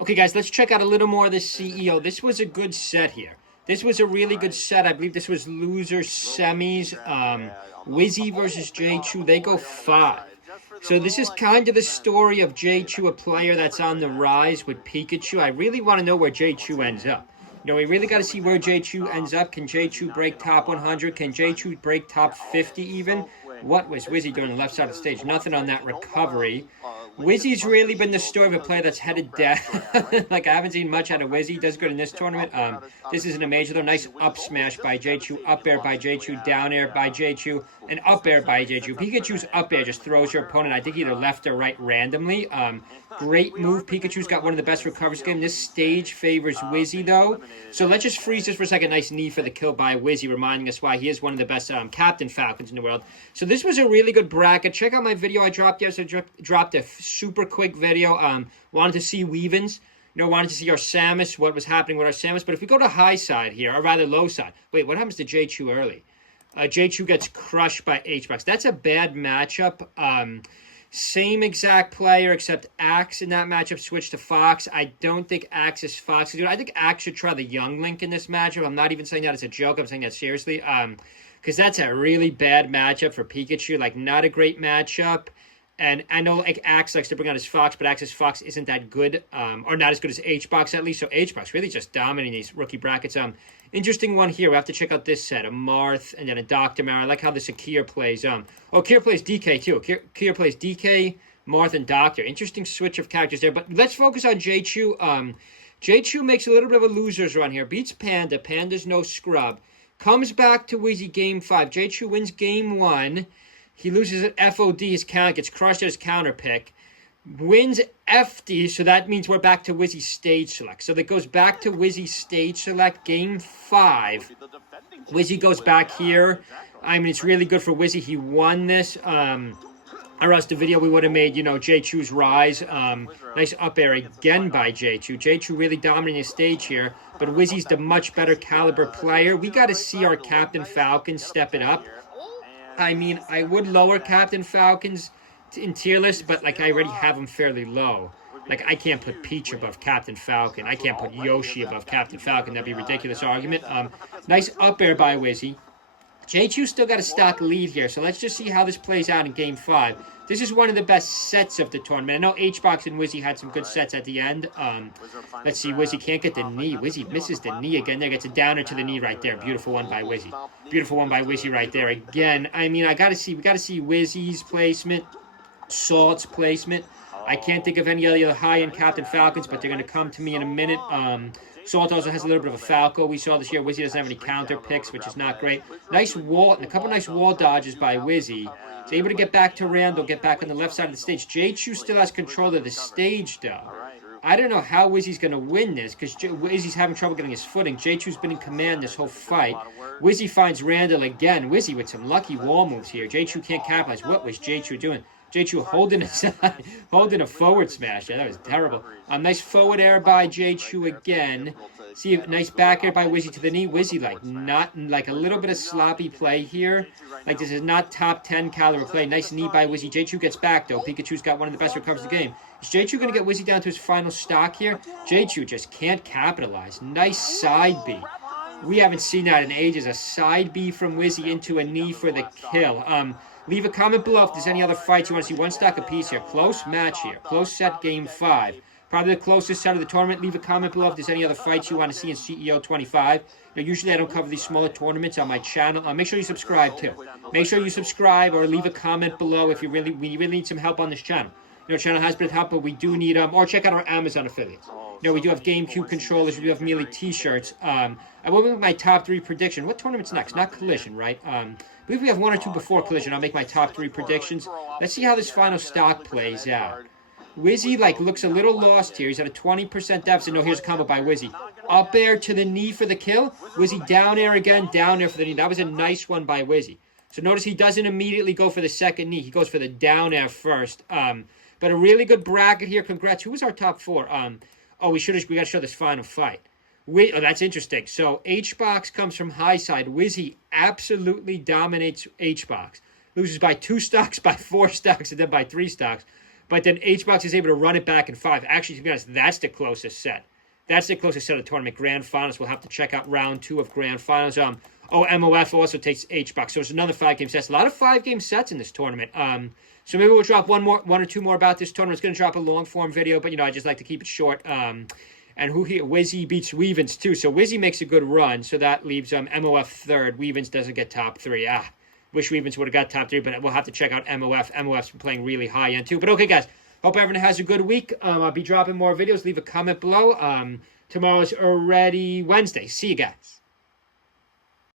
Okay, guys, let's check out a little more of this CEO. This was a good set here. This was a really good set. I believe this was loser semis. Wizzy versus J2. They go 5. So this is kind of the story of J2, a player that's on the rise with Pikachu. I really want to know where J2 ends up. You know, we really got to see where J2 ends up. Can J2 break top 100? Can J2 break top 50 even? What was Wizzy doing on the left side of the stage? Nothing on that recovery. Wizzy's really been the story of a player that's headed down. Like, I haven't seen much out of Wizzy. Does good in this tournament. This isn't a major, though. Nice up smash by J2, up air by J2, down air by J2, and up air by J2. Pikachu's up air just throws your opponent, I think, either left or right randomly. Great move. Pikachu's got one of the best recovers game. This stage favors Wizzy, though. So let's just freeze this for a second. Nice knee for the kill by Wizzy, reminding us why he is one of the best Captain Falcons in the world. So this was a really good bracket. Check out my video I dropped yesterday. Dropped a super quick video. Wanted to see Weavens. You know, wanted to see our Samus, what was happening with our Samus. But if we go to high side here, or rather low side. Wait, what happens to J2 early? J2 gets crushed by HBox. That's a bad matchup. Same exact player, except Axe in that matchup switched to Fox. I don't think Axe is Fox. I think Axe should try the Young Link in this matchup. I'm not even saying that as a joke. I'm saying that seriously. Because that's a really bad matchup for Pikachu. Like, not a great matchup. And I know, like, Axe likes to bring out his Fox, but Axe's Fox isn't that good, or not as good as HBox at least. So HBox really just dominating these rookie brackets. Interesting one here. We have to check out this set. A Marth and then a Dr. Mara. I like how this Akir plays. Akir plays DK too. Akir plays DK, Marth, and Doctor. Interesting switch of characters there. But let's focus on J2. J2 makes a little bit of a loser's run here. Beats Panda. Panda's no scrub. Comes back to Wizzy game 5. J2 wins game 1. He loses at FOD. His counter gets crushed at his counter pick. Wins FD, so that means we're back to Wizzy stage select. So that goes back to Wizzy stage select, game 5. Wizzy goes back here. I mean, it's really good for Wizzy. He won this. Or else the video we would have made, you know, J2's rise. Nice up air again by J2. J2 really dominating the stage here. But Wizzy's the much better caliber player. We got to see our Captain Falcon step it up. I mean, I would lower Captain Falcons in tier list, but like I already have them fairly low. Like, I can't put Peach above Captain Falcon. I can't put Yoshi above Captain Falcon. That'd be a ridiculous argument. Nice up air by Wizzy. J2 still got a stock lead here, so let's just see how this plays out in game 5. This is one of the best sets of the tournament. I know HBox and Wizzy had some good sets at the end. Let's see, Wizzy can't get the knee. Wizzy misses the knee again. There, gets a downer to the knee right there. Beautiful one by Wizzy. Beautiful one by Wizzy right there again. I mean, we got to see Wizzy's placement, Salt's placement. I can't think of any other high-end Captain Falcons, but they're going to come to me in a minute. Salt also has a little bit of a Falco. We saw this year. Wizzy doesn't have any counter picks, which is not great. Nice wall, and a couple nice wall dodges by Wizzy. He's able to get back to Randall, get back on the left side of the stage. J2 still has control of the stage, though. I don't know how Wizzy's going to win this, because Wizzy's having trouble getting his footing. J2's been in command this whole fight. Wizzy finds Randall again. Wizzy with some lucky wall moves here. J2 can't capitalize. What was J2 doing? J2 holding a forward smash. That was terrible. Nice forward air by J2 again. See, nice back air by Wizzy to the knee. Wizzy, like a little bit of sloppy play here. Like, this is not top 10 caliber play. Nice knee by Wizzy. J2 gets back, though. Pikachu's got one of the best recovers of the game. Is J2 going to get Wizzy down to his final stock here? J2 just can't capitalize. Nice side B. We haven't seen that in ages. A side B from Wizzy into a knee for the kill. Leave a comment below if there's any other fights you want to see. One stock apiece here. Close match here. Close set game 5. Probably the closest set of the tournament. Leave a comment below if there's any other fights you want to see in CEO 25. You know, usually I don't cover these smaller tournaments on my channel. Make sure you subscribe too. Make sure you subscribe or leave a comment below if we really need some help on this channel. You know, channel has been help, but we do need or check out our Amazon affiliates. You know, we do have GameCube controllers. We do have Melee t-shirts. I will make my top 3 prediction. What tournament's next? Not Collision, right? I believe we have 1 or 2 before Collision. I'll make my top 3 predictions. Let's see how this final stock plays out. Wizzy, looks a little lost here. He's at a 20% deficit. No, here's a combo by Wizzy. Up air to the knee for the kill. Wizzy down air again. Down air for the knee. That was a nice one by Wizzy. So notice he doesn't immediately go for the second knee. He goes for the down air first. But a really good bracket here. Congrats. Who was our top 4? We got to show this final fight. That's interesting. So HBox comes from high side. Wizzy absolutely dominates HBox. Loses by 2 stocks, by 4 stocks, and then by 3 stocks. But then HBox is able to run it back in 5. Actually, to be honest, that's the closest set. That's the closest set of the tournament. Grand Finals. We'll have to check out round 2 of Grand Finals. MOF also takes HBox. So it's another 5-game set. A lot of 5-game sets in this tournament. So maybe we'll drop one or two more about this tournament. It's going to drop a long-form video, but, I just like to keep it short. And who here? Wizzy beats Weavens, too. So Wizzy makes a good run. So that leaves MOF third. Weavens doesn't get top 3. Wish Weavens would have got top 3, but we'll have to check out MOF. MOF's been playing really high-end, too. But, okay, guys. Hope everyone has a good week. I'll be dropping more videos. Leave a comment below. Tomorrow's already Wednesday. See you guys.